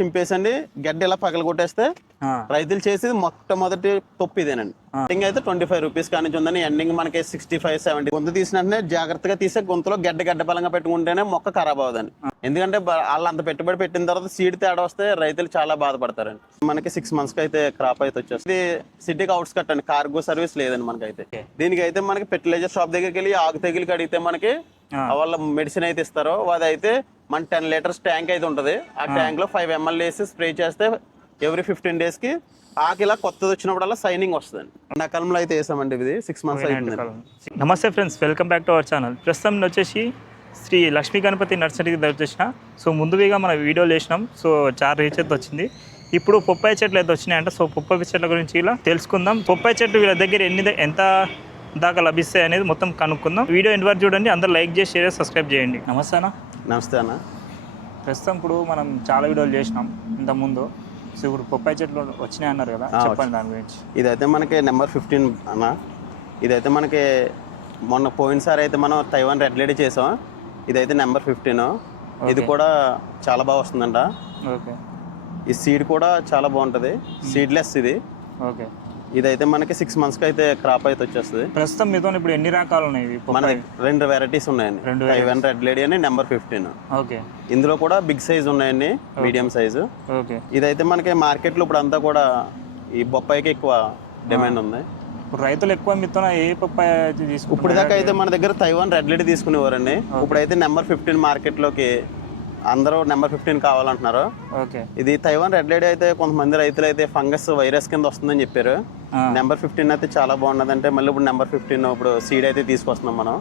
చింపేసండి గడ్డి ఇలా పగల కొట్టేస్తే రైతులు చేసేది మొట్టమొదటి తప్పు ఇదేనండి. ఎండింగ్ అయితే 25 రూపీస్ కానీ ఉందని, ఎండింగ్ మనకి 65-70. గొంతు తీసిన వెంటనే జాగ్రత్తగా తీసే గొంతులో గడ్డ బలంగా పెట్టుకుంటేనే మొక్క ఖరాబ్ అవ్వదండి. ఎందుకంటే వాళ్ళు అంత పెట్టుబడి పెట్టిన తర్వాత సీడ్ తేడా వస్తే రైతులు చాలా బాధపడతారండి. మనకి 6 months కి అయితే క్రాప్ అయితే వచ్చేస్తుంది. సిటీకి అవుట్స్కట్ అండి, కార్గో సర్వీస్ లేదండి మనకైతే. దీనికి అయితే మనకి ఫెర్టిలైజర్ షాప్ దగ్గరికి వెళ్ళి ఆకు తెగిలికి అడిగితే మనకి వాళ్ళ మెడిసిన్ అయితే ఇస్తారో అదైతే మన 10 లీటర్స్ ట్యాంక్ అయితే ఉంటుంది. ఆ ట్యాంక్ లో 5 ml వేసి స్ప్రే చేస్తే ఎవ్రీ 15 days కి ఆకు ఇలా కొత్తది వచ్చినప్పుడల్లా సైనింగ్ వస్తుందండి. ఎండాకాలంలో అయితే వేసామండి, ఇది 6 months అవుతుంది. నమస్తే friends, welcome back to our channel. ప్రస్తుతం వచ్చేసి శ్రీ లక్ష్మీ గణపతి నర్సరీకి వచ్చేసిన. సో ముందుగా మన వీడియోలు వేసినాం. సో చాలా రీచ్ అయితే వచ్చింది. ఇప్పుడు పొప్పాయి చెట్లు అయితే వచ్చినాయంట. సో పొప్పాయి చెట్ల గురించి ఇలా తెలుసుకుందాం. పొప్పాయి చెట్లు వీళ్ళ దగ్గర ఎంత దాకా లభిస్తాయి అనేది మొత్తం కనుక్కుందాం. వీడియో ఎండ్ వరకు చూడండి. అందరూ లైక్ చేసి షేర్ సబ్స్క్రైబ్ చేయండి. నమస్తే అన్న. నమస్తే అన్న. ప్రస్తుతం ఇప్పుడు మనం చాలా వీడియోలు చేసినాం ఇంతకుముందు. సో ఇప్పుడు పొప్పాయి చెట్లు వచ్చినాయి అన్నారు కదా, చెప్పండి దాని గురించి. ఇదైతే మనకి నెంబర్ 15 అన్న. ఇదైతే మనకి మొన్న పోయినసారి అయితే మనం తైవాన్ రెడ్ లేడీ చేసాం. ఇదైతే నెంబర్ 15. ఇది కూడా చాలా బాగా వస్తుందంట. ఓకే. ఈ సీడ్ కూడా చాలా బాగుంటుంది, సీడ్లెస్ ఇది. ఓకే. ఇదైతే మనకి 6 months కి అయితే క్రాప్ అయితే వచ్చేస్తుంది. ప్రస్తుతం మీతో ఇప్పుడు ఎన్ని రకాలు ఉన్నాయి? మన 2 వెరైటీస్ ఉన్నాయండి, తైవాన్ రెడ్ లేడీ అని నెంబర్ 15. ఓకే. ఇందులో కూడా బిగ్ సైజ్ ఉన్నాయండి, మీడియం సైజు. ఓకే. ఇదైతే మనకి మార్కెట్లో ఇప్పుడు అంతా కూడా ఈ బొప్పాయికి ఎక్కువ డిమాండ్ ఉంది. రైతులు ఎక్కువ మీతో ఏ పప్పాయి తీసుకుంటారు? ఇప్పుడు దాకా అయితే మన దగ్గర తైవాన్ రెడ్ లేడీ తీసుకునేవారండి. ఇప్పుడైతే నెంబర్ 15 మార్కెట్లోకి అందరూ నెంబర్ 15 కావాలంటున్నారు. ఓకే. ఇది తైవాన్ రెడ్ లేడీ అయితే కొంతమంది రైతులు అయితే ఫంగస్ వైరస్ కింద వస్తుందని చెప్పారు. నెంబర్ 15 అయితే చాలా బాగున్నది. అంటే మళ్ళీ ఇప్పుడు నెంబర్ 15 ఇప్పుడు సీడ్ అయితే తీసుకొస్తున్నాం మనం.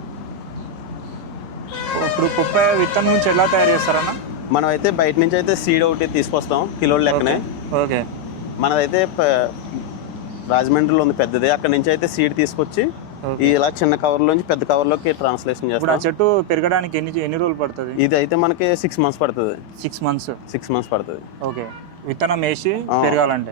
ఇప్పుడు పప్పాయి విత్తనం నుంచి ఎలా తయారు చేస్తారన్న? మనం అయితే బయట నుంచి అయితే సీడ్ ఒకటి తీసుకొస్తాం, కిలోల లెక్కనే. ఓకే. మనదైతే రాజమండ్రిలో ఉంది పెద్దది, అక్కడ నుంచి అయితే సీడ్ తీసుకొచ్చి ఇలా చిన్న కవర్లోంచి పెద్ద కవర్లోకి ట్రాన్స్లేషన్ చేస్తాం. ఆ చెట్టు పెరగడానికి ఎన్ని రోజులు పడుతుంది? ఇది అయితే మనకి 6 months పడుతుంది. 6 months పడుతుంది. ఓకే. విత్తనం వేసి పెరగాలంటే.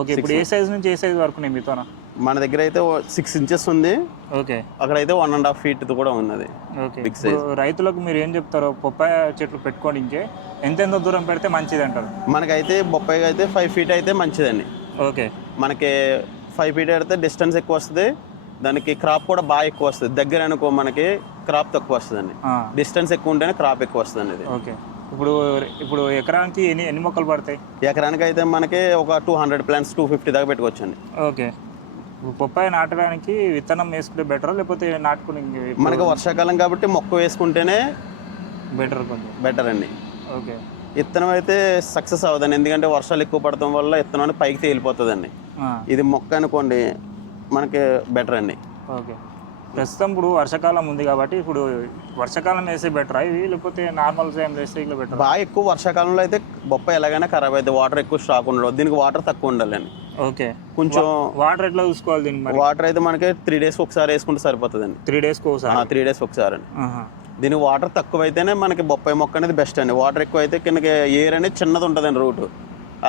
ఓకే. ఇప్పుడు ఏ సైజ్ నుంచి ఏ సైజ్ వరకు విత్తనం? మన దగ్గర అయితే 6 inches ఉంది. ఓకే. అక్కడైతే 1.5 feet కూడా ఉన్నది. ఓకే. రైతులకు మీరు ఏం చెప్తారు? బొప్పాయి చెట్లు పెట్టుకోవడానికి ఎంత దూరం పెడితే మంచిది అంటారు? మనకైతే బొప్పాయి అయితే 5 feet అయితే మంచిదండి. ఓకే. మనకి 5 feet అయితే డిస్టెన్స్ ఎక్కువ వస్తుంది, దానికి క్రాప్ కూడా బాగా ఎక్కువ వస్తుంది. దగ్గర అనుకో మనకి క్రాప్ తక్కువ వస్తుందండి, డిస్టెన్స్ ఎక్కువ ఉంటేనే క్రాప్ ఎక్కువ వస్తుంది. ఓకే. ఇప్పుడు ఎకరానికి ఎన్ని మొక్కలు పడతాయి? ఎకరానికి అయితే మనకి ఒక 200 plants 250 దాకా పెట్టుకోవచ్చండి. ఓకే. పొప్పాయి నాటడానికి విత్తనం వేసుకుంటే బెటర్ లేకపోతే నాటుకుని? మనకి వర్షాకాలం కాబట్టి మొక్క వేసుకుంటేనే బెటర్ అండి. ఓకే. విత్తనం అయితే సక్సెస్ అవ్వదండి, ఎందుకంటే వర్షాలు ఎక్కువ పడటం వల్ల విత్తనం పైకి తేలిపోతుందండి. ఇది మొక్క అనుకోండి మనకి బెటర్ అండి. ఓకే. ప్రస్తుతం ఇప్పుడు వర్షాకాలం ఉంది కాబట్టి ఇప్పుడు వర్షాకాలం వేస్తే బెటర్ ఇవి లేకపోతే నార్మల్ టైం వేస్తే ఇలా బెటర్? బాగా ఎక్కువ వర్షాకాలంలో అయితే బొప్పాయి ఎలాగైనా ఖరాబ్ అయితే, వాటర్ ఎక్కువ స్టాక్ ఉండదు, దీనికి వాటర్ తక్కువ ఉండాలండి. ఓకే. కొంచెం వాటర్ ఎట్లా చూసుకోవాలి దీనికి? వాటర్ అయితే మనకి 3 days ఒకసారి వేసుకుంటే సరిపోతుందండి. 3 days ఒకసారి? 3 days ఒకసారి అండి. దీనికి వాటర్ తక్కువ అయితేనే మనకి బొప్పాయి మొక్క అనేది బెస్ట్ అండి. వాటర్ ఎక్కువ అయితే కిందకి ఎయిర్ అనేది చిన్నది ఉంటుందండి రూట్,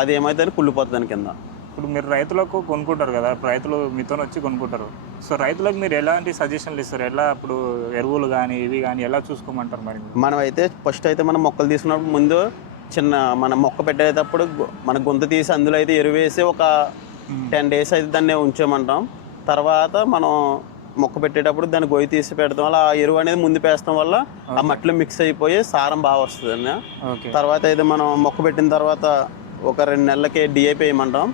అది ఏమైతే కుళ్ళిపోతుంది కింద. ఇప్పుడు మీరు రైతులకు కొనుక్కుంటారు కదా, రైతులు మీతో వచ్చి కొనుక్కుంటారు. సో రైతులకు మీరు ఎలాంటి సజెషన్లు ఇస్తారు? ఎలా ఇప్పుడు ఎరువులు కానీ ఇవి కానీ ఎలా చూసుకోమంటారు? మరి మనం అయితే ఫస్ట్ అయితే మనం మొక్కలు తీసుకున్నప్పుడు ముందు మన మొక్క పెట్టేటప్పుడు మన గొంతు తీసి అందులో అయితే ఎరువు వేసి ఒక 10 days అయితే దాన్ని ఉంచామంటాం. తర్వాత మనం మొక్క పెట్టేటప్పుడు దాన్ని గొయ్యి తీసి పెడతాం వల్ల ఆ ఎరువు అనేది ముందు వేస్తాం వల్ల ఆ మట్టిలో మిక్స్ అయిపోయి సారం బాగా వస్తుంది. తర్వాత అయితే మనం మొక్క పెట్టిన తర్వాత ఒక 2 నెలలకి DAP వేయమంటాం.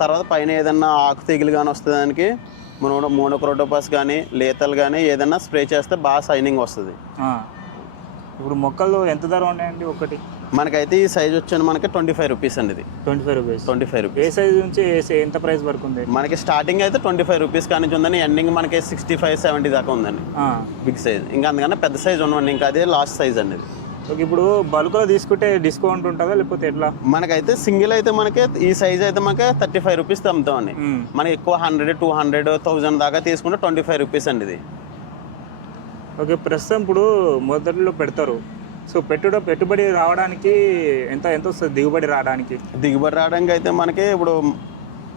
తర్వాత పైన ఏదన్నా ఆకు తెగులు కానీ వస్తుంది, దానికి మోనోక్రోటోపాస్ కానీ లేతలు కానీ ఏదన్నా స్ప్రే చేస్తే బాగా సైనింగ్ వస్తుంది. ఇప్పుడు మొక్కలు ఎంత ధర ఉన్నాయండి ఒకటి? మనకైతే ఈ సైజ్ వచ్చాను మనకి 25 rupees అండి. ఇది 25 రూపీస్. ఏ సైజ్ నుంచి ఎంత ప్రైస్ వరకు ఉంది? మనకి స్టార్టింగ్ అయితే 25 rupees కానీ ఉందని, ఎండింగ్ మనకి 65-70 దాకా ఉందండి బిగ్ సైజ్. ఇంకా అందుకన్నా పెద్ద సైజ్ ఉన్నామండి, ఇంకా అదే లాస్ట్ సైజ్ అండి. ఓకే. ఇప్పుడు బల్క్లో తీసుకుంటే డిస్కౌంట్ ఉంటుందా లేకపోతే ఎట్లా? మనకైతే సింగిల్ అయితే మనకి ఈ సైజ్ అయితే మనకి 35 rupees అమ్ముతామండి. మనకి ఎక్కువ 100, 200, 1000 దాకా తీసుకుంటే 25 rupees అండి ఇది. ఓకే. ప్రస్తుతం ఇప్పుడు మొదట్లో పెడతారు. సో పెట్టుబడి రావడానికి ఎంత వస్తుంది దిగుబడి రావడానికి? దిగుబడి రావడానికి అయితే మనకి ఇప్పుడు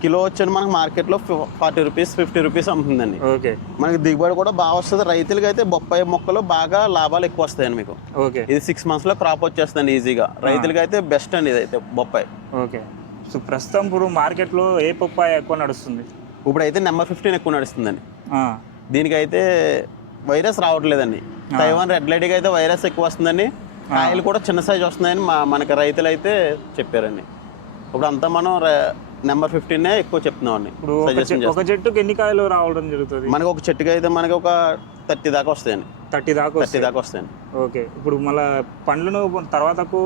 కిలో వచ్చాను మనకి మార్కెట్లో 40 రూపీస్ 50 రూపీస్ అమ్ముతుందండి. ఓకే మనకి దిగుబడి కూడా బాగా వస్తుంది. రైతులకి అయితే బొప్పాయి మొక్కలు బాగా లాభాలు ఎక్కువ వస్తాయండి మీకు. ఓకే ఇది 6 months లో క్రాప్ వచ్చేస్తుంది ఈజీగా. రైతులకి అయితే బెస్ట్ అండి ఇదైతే బొప్పాయి. ఓకే. సో ప్రస్తుతం ఇప్పుడు మార్కెట్లో ఏ పప్పాయ ఎక్కువ నడుస్తుంది? ఇప్పుడైతే నెంబర్ 15 ఎక్కువ నడుస్తుందండి. ఆ, దీనికైతే వైరస్ రావట్లేదండి. తైవాన్ రెడ్ లైట్కి అయితే వైరస్ ఎక్కువ వస్తుందండి. కాయలు కూడా చిన్న సైజు వస్తున్నాయని మనకి రైతులు అయితే చెప్పారండి. ఇప్పుడు అంతా మనం నెంబర్ 15 ఎక్కువ చెప్తున్నామండి. ఇప్పుడు ఒక చెట్టుకి ఎన్ని కాయలు రావడం జరుగుతుంది? మనకి ఒక చెట్టుకి అయితే మనకి ఒక 30 దాకా వస్తాయండి. 30 దాకా వస్తాయండి. ఓకే. ఇప్పుడు మళ్ళీ పండ్లను తర్వాతకు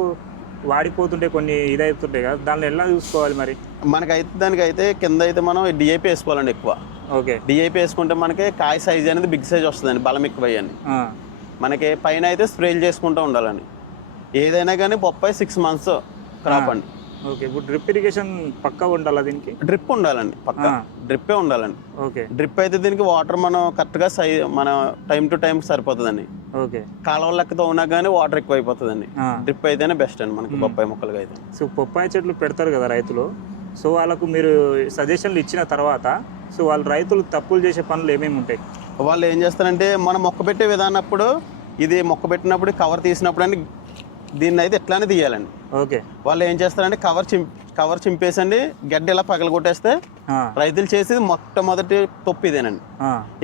వాడిపోతుంటే కొన్ని ఇదవుతుంటాయి కదా, దాన్ని ఎలా చూసుకోవాలి మరి? మనకైతే దానికైతే కింద అయితే మనం డిఐపి వేసుకోవాలండి ఎక్కువ. ఓకే. డిఐపి వేసుకుంటే మనకి కాయ సైజ్ అనేది బిగ్ సైజ్ వస్తుందండి, బలం ఎక్కువ అయ్యండి. మనకి పైన అయితే స్ప్రేలు చేసుకుంటూ ఉండాలండి. ఏదైనా కానీ బొప్పాయి 6 months క్రాప్ అండి. ఓకే. ఇప్పుడు డ్రిప్ ఇరిగేషన్ పక్కా ఉండాలా దీనికి? డ్రిప్ ఉండాలండి, పక్క డ్రిప్పే ఉండాలండి. ఓకే. డ్రిప్ అయితే దీనికి వాటర్ మనం కరెక్ట్గా మన టైం టు టైం సరిపోతుందండి. ఓకే. కాలువల లెక్కతో ఉన్నా కానీ వాటర్ ఎక్కువ అయిపోతుందండి. డ్రిప్ అయితేనే బెస్ట్ అండి మనకి బొప్పాయి మొక్కలకి అయితే. సో బొప్పాయి చెట్లు పెడతారు కదా రైతులు, సో వాళ్ళకు మీరు సజెషన్లు ఇచ్చిన తర్వాత సో వాళ్ళ రైతులు తప్పులు చేసే పనులు ఏమేమి ఉంటాయి? వాళ్ళు ఏం చేస్తారంటే మనం మొక్క పెట్టే విధానప్పుడు ఇది మొక్క పెట్టినప్పుడు కవర్ తీసినప్పుడు అని దీన్ని అయితే ఎట్లానే తీయాలండి. ఓకే. వాళ్ళు ఏం చేస్తారంటే కవర్ చింపేసండి గడ్డ ఇలా పగలగొట్టేస్తే రైతులు చేసేది మొట్టమొదటి తప్పు ఇదేనండి.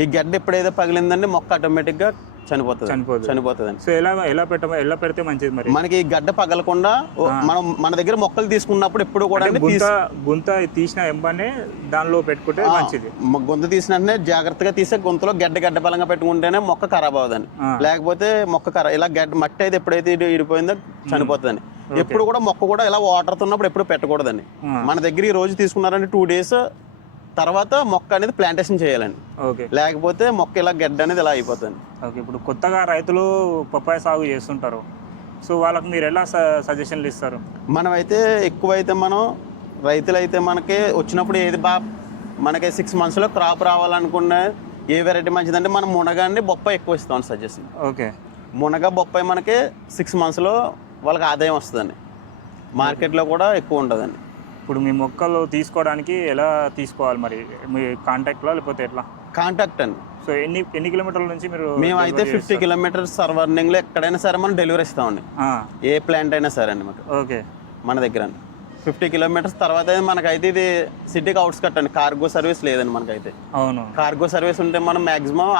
ఈ గడ్డ ఎప్పుడైతే పగిలిందండి మొక్క ఆటోమేటిక్గా చనిపోతుందండి. సో ఎలా పెడితే మంచిది మరి? మనకి ఈ గడ్డ పగలకుండా మనం మన దగ్గర మొక్కలు తీసుకున్నప్పుడు ఎప్పుడు కూడా గుంత తీసిన ఎంబనే దానిలో పెట్టుకుంటే మంచిది. గుంత తీసిన వెంటనే జాగ్రత్తగా తీసే గుంతలో గడ్డ బలంగా పెట్టుకుంటేనే మొక్క ఖరాబ్ అవ్వదండి. లేకపోతే మొక్క ఇలా మట్టి అయితే ఎప్పుడైతే ఇడిపోయిందో చనిపోతుందండి. ఎప్పుడు కూడా మొక్క కూడా ఇలా వాటర్ తున్నప్పుడు ఎప్పుడు పెట్టకూడదండి. మన దగ్గర ఈ రోజు తీసుకున్నారంటే 2 days తర్వాత మొక్క అనేది ప్లాంటేషన్ చేయాలండి. ఓకే. లేకపోతే మొక్క ఇలా గడ్డ అనేది ఇలా అయిపోతుంది. ఓకే. ఇప్పుడు కొత్తగా రైతులు పప్పాయ సాగు చేస్తుంటారు, సో వాళ్ళకి మీరు ఎలా సజెషన్లు ఇస్తారు? మనమైతే ఎక్కువైతే మనం రైతులైతే మనకి వచ్చినప్పుడు ఏది మనకి 6 months లో క్రాప్ రావాలనుకున్న ఏ వెరైటీ మంచిదంటే మనం మునగాన్ని బొప్పాయి ఎక్కువ ఇస్తాం సజెషన్. ఓకే. మునగ బొప్పాయి మనకి 6 months లో వాళ్ళకి ఆదాయం వస్తుందండి. మార్కెట్లో కూడా ఎక్కువ ఉంటుందండి. ఇప్పుడు మీ మొక్కలు తీసుకోవడానికి ఎలా తీసుకోవాలి మరి? మీ కాంటాక్ట్లో లేకపోతే ఎట్లా? కాంటాక్ట్ అండి. సో ఎన్ని కిలోమీటర్ల నుంచి మీరు? మేమైతే 50 kilometers సర్వరింగ్లో ఎక్కడైనా సరే మనం డెలివరీ ఇస్తామండి. ఏ ప్లాంట్ అయినా సరే అండి మాకు. ఓకే. మన దగ్గర 50 kilometers తర్వాత మనకైతే ఇది సిటీకి అవుట్స్కట్ అండి. కార్గో సర్వీస్ లేదండి మనకైతే. అవును. కార్గో సర్వీస్ ఉంటే మనం మ్యాక్సిమం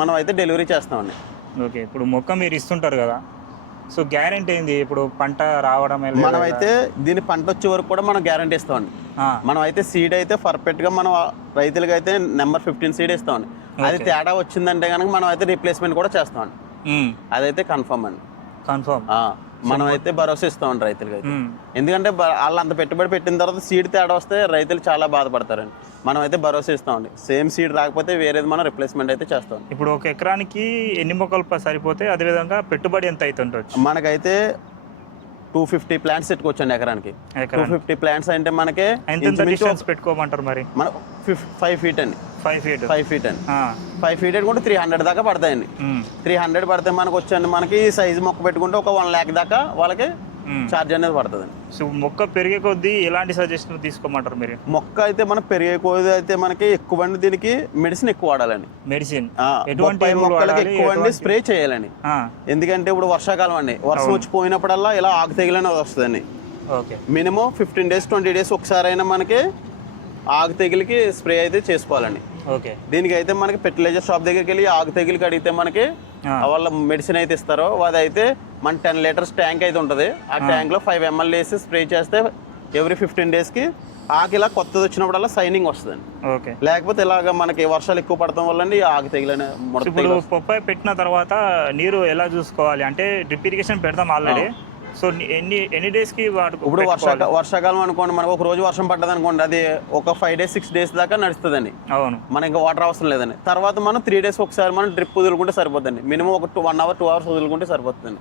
మనం అయితే డెలివరీ చేస్తామండి. ఓకే. ఇప్పుడు మొక్క మీరు ఇస్తుంటారు కదా, సో గ్యారెంటీ ఏంది ఇప్పుడు పంట రావడం? మనమైతే దీని పంట వచ్చే వరకు కూడా మనం గ్యారెంటీ ఇస్తామండి. మనం అయితే సీడ్ అయితే పర్ఫెక్ట్గా మనం రైతులకి అయితే నెంబర్ 15 సీడ్ ఇస్తామండి. అది తేడా వచ్చిందంటే కనుక మనం అయితే రీప్లేస్మెంట్ కూడా చేస్తామండి. అదైతే కన్ఫర్మ్ అండి. కన్ఫర్మ్. మనం అయితే భరోసా ఇస్తామండి రైతులకి అయితే. ఎందుకంటే వాళ్ళు అంత పెట్టుబడి పెట్టిన తర్వాత సీడ్ తేడా వస్తే రైతులు చాలా బాధపడతారండి. మనం అయితే భరోసా ఇస్తామండి. సేమ్ సీడ్ రాకపోతే వేరేది మనం రిప్లేస్మెంట్ అయితే చేస్తాం. ఇప్పుడు ఒక ఎకరానికి ఎన్ని మొక్కలు సరిపోతే, అదేవిధంగా పెట్టుబడి ఎంత అవుతుండొచ్చు? మనకైతే 250 plants పెట్టుకోవచ్చండి ఎకరానికి. 250 plants అంటే మనకి పెట్టుకోమంటారు మరి? మన 5 feet అండి. 5 feet అండి. 5 feet కూడా 300 దాకా పడతాయండి. 300 పడితే మనకు వచ్చండి మనకి సైజు మొక్క పెట్టుకుంటే ఒక 1 lakh దాకా వాళ్ళకి ఛార్జ్ అనేది పడుతుందండి. సో మొక్క పెరిగే కొద్దీ ఎలాంటి సజెషన్ తీసుకోమంటారు మీరు? మొక్క అయితే మనం పెరిగే కొద్దీ అయితే మనకి ఎక్కువ దీనికి మెడిసిన్ ఎక్కువ వాడాలండి. మెడిసిన్ మొక్కలకి ఎక్కువ స్ప్రే చేయాలండి. ఎందుకంటే ఇప్పుడు వర్షాకాలం అండి, వర్షం వచ్చి పోయినప్పుడల్లా ఇలా ఆకు తెగిలనే వస్తుందండి. మినిమం 15 days 20 days ఒకసారి అయినా మనకి ఆకు తెగిలికి స్ప్రే అయితే చేసుకోవాలండి. దీనికి అయితే మనకి ఫెర్టిలైజర్ షాప్ దగ్గరికి వెళ్ళి ఆకు తెగిలికి అడిగితే మనకి వాళ్ళ మెడిసిన్ అయితే ఇస్తారో అదైతే మన 10 liters ట్యాంక్ అయితే ఉంటుంది. ఆ ట్యాంక్ లో 5 ml వేసి స్ప్రే చేస్తే ఎవ్రీ 15 days ఆకు ఇలా కొత్తది వచ్చినప్పుడల్లా సైనింగ్ వస్తుందండి. లేకపోతే ఇలాగ మనకి వర్షాలు ఎక్కువ పడటం వల్ల ఆకు తెగిలనే. ఇప్పుడు పప్పాయి పెట్టిన తర్వాత నీరు ఎలా చూసుకోవాలి అంటే? డ్రిప్ ఇరిగేషన్ పెడతాం ఆల్రెడీ, సో ఎన్ని డేస్కి ఇప్పుడు వర్షాకాలం అనుకోండి, మనకు ఒక రోజు వర్షం పడ్డది అనుకోండి, అది ఒక 5 days 6 days దాకా నడుస్తుందండి. అవును. మనకి ఇంకా వాటర్ అవసరం లేదండి. తర్వాత మనం 3 days ఒకసారి మనం డ్రిప్ వదులుకుంటే సరిపోతుందండి. మినిమం ఒక 1 hour 2 hours వదులుకుంటే సరిపోతుందండి.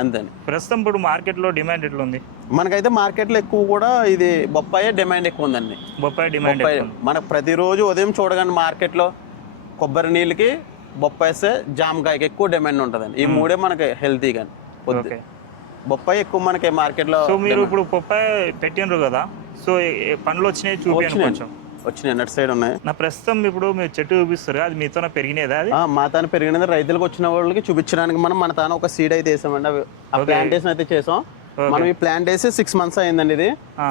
అంతేండి. ప్రస్తుతం ఇప్పుడు మార్కెట్లో డిమాండ్ ఎట్లా ఉంది? మనకైతే మార్కెట్లో ఎక్కువ కూడా ఇది బొప్పాయి డిమాండ్ ఎక్కువ ఉందండి. బొప్పాయి డిమాండ్ మనకు ప్రతిరోజు ఉదయం చూడగానే మార్కెట్లో కొబ్బరి నీళ్ళకి బొప్పాయిస్తే జామకాయకి ఎక్కువ డిమాండ్ ఉంటుందండి. ఈ మూడే మనకి హెల్తీగా బొప్పాయి ఎక్కువ మనకి మార్కెట్లో. సో మీరు ఇప్పుడు బొప్పాయి పెట్టినరు కదా, సో పండ్లు వచ్చినాయి చూపించాను కొంచెం. వచ్చినాయి అన్నట్టు సైడ్ ఉన్నాయి. నా ప్రస్తుతం ఇప్పుడు మీరు చెట్టు చూపిస్తారు, అది మీతో పెరిగినదా? అది మా తాన పెరిగినది రైతులకు వచ్చిన వాళ్ళకి చూపించడానికి మన తాన ఒక సీడ్ అయితే వేసామండి. ఆ ప్లాంటేషన్ అయితే చేసాం మనం. ఈ ప్లాంట్ వేసి 6 months అయిందండి.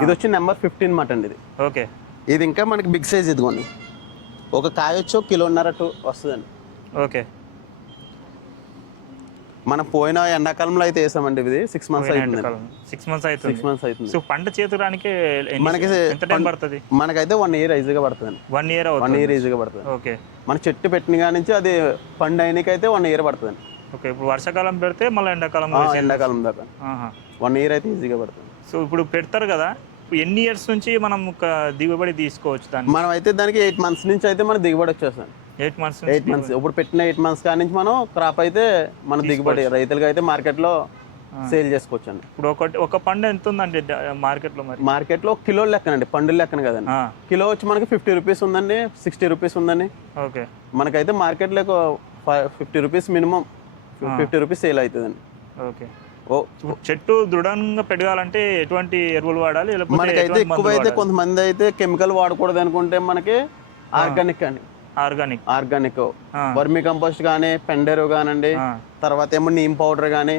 ఇది వచ్చి నెంబర్ 15 మాట అండి. ఇది ఓకే. ఇది ఇంకా మనకి బిగ్ సైజ్ ఇదిగోండి. ఒక కాయ వచ్చి 1.5 కిలో వస్తుందండి. ఓకే. మనం పోయిన ఎండాకాలంలో అయితే వేసామండి. ఇది 6 months అవుతుంది. 6 months అవుతుంది. 6 months అవుతుంది. సో పంట చేతురానికి మనకి ఎంత టైం పడుతుంది? మనకైతే 1 year ఈజీగా పడుతుంది. 1 year 1 year ఈజీగా పడుతుంది. ఓకే. మన చెట్టు పెట్టిన కాడి నుంచి అది పండు అయినకైతే 1 year పడుతుంది. ఓకే. ఇప్పుడు వర్షాకాలం పెడితే మళ్ళీ ఎండాకాలం దాకా 1 year అయితే ఈజీగా పడుతుంది. సో ఇప్పుడు పెడతారు కదా, ఎన్ని ఇయర్స్ నుంచి మనం దిగుబడి తీసుకోవచ్చు దాన్ని? మనం అయితే దానికి 8 months నుంచి అయితే మన దిగుబడి వచ్చేస్తాం. 8 months. ఇప్పుడు పెట్టిన 8 months కాడి నుంచి మనం క్రాప్ అయితే మన దిగుబడి రైతులుగా అయితే మార్కెట్లో సేల్ చేసుకోవచ్చు అండి. ఇప్పుడు ఒక పండు ఎంత ఉందండి మార్కెట్లో? మరి మార్కెట్లో కిలో లెక్కనండి, పండుల లెక్కన కదండి. కిలో వచ్చి మనకి 50 rupees ఉందండి, 60 rupees ఉందండి. ఓకే. మనకైతే మార్కెట్లో 50 rupees మినిమం, 50 rupees సేల్ అవుతుందండి. ఓకే. చెట్టు దృఢంగా పెరగాలంటే ఎటువంటి ఎరువులు వాడాలి? మనకైతే ఎక్కువైతే కొంతమంది అయితే కెమికల్ వాడకూడదు అనుకుంటే మనకి ఆర్గానిక్ అండి. ఆర్గానిక్ వర్మి కంపోస్ట్ కానీ, పెండెరు కానండి, తర్వాత ఏమో నీమ్ పౌడర్ కానీ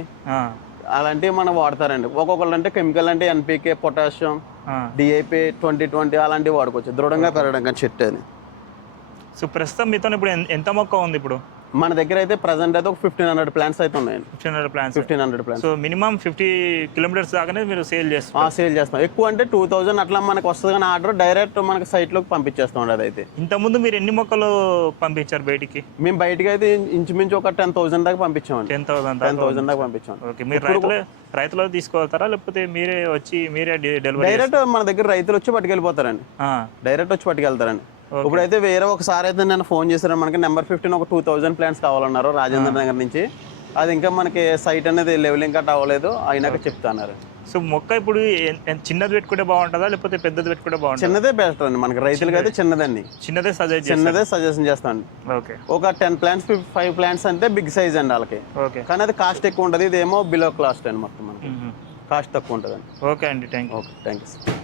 అలాంటివి మనం వాడతారండి. ఒక్కొక్కరు అంటే కెమికల్ అంటే NPK, పొటాషియం, DAP 2020 అలాంటివి వాడుకోవచ్చు దృఢంగా పెరగడం కానీ చెట్టు అని. సో ప్రస్తుతం మీతో ఇప్పుడు ఎంత మొక్క ఉంది? ఇప్పుడు మన దగ్గర అయితే ప్రజెంట్ అయితే ఒక 1500 plants అయితే ఉన్నాయండి. 1500 plants. సో మినిమం 50 kilometers దాకానే మీరు సేల్ చేస్తాం. ఎక్కువ అంటే 2000 అట్లా మనకు వస్తుంది కానీ ఆర్డర్ డైరెక్ట్ మనకి సైట్ లోకి పంపించేస్తాం. అదైతే ఇంతకుముందు మీరు ఎన్ని మొక్కలు పంపించారు బయటికి? మేము బయటికి అయితే ఇంచుమించు ఒక 10,000 దాకా పంపించామండి. 10,000 దాకా పంపించాం. ఓకే. మీరు రైతులు తీసుకెళ్తారా లేకపోతే మీరే డెలివరీ? డైరెక్ట్ మన దగ్గర రైతులు వచ్చి పట్టుకెళ్ళిపోతారండి. డైరెక్ట్ వచ్చి పట్టుకెళ్తారండి. ఇప్పుడైతే వేరే ఒకసారి అయితే నేను ఫోన్ చేశాను, మనకి నెంబర్ 15 ఒక 2000 plants కావాలన్నారు రాజేంద్ర నగర్ నుంచి. అది ఇంకా మనకి సైట్ అనేది లెవెలింగ్ కట్ అవ్వలేదు, అయినాక చెప్తున్నారు. సో మొక్క ఇప్పుడు చిన్నది పెట్టుకుంటే బాగుంటుందా లేకపోతే పెద్దది పెట్టుకుంటే బాగుంటుంది? చిన్నదే బెస్ట్ అండి మనకి రైతులకి అయితే. చిన్నదండి, చిన్నదే సజెషన్ చేస్తాను. ఓకే. ఒక 10 plants 5 plants అంటే బిగ్ సైజ్ అండి వాళ్ళకి. ఓకే. కానీ అది కాస్ట్ ఎక్కువ ఉంటుంది, ఇదేమో బిలో కాస్ట్ అండి. మొత్తం మనకి కాస్ట్ తక్కువ ఉంటుంది అండి. ఓకే అండి, thank you. Okay, thank you.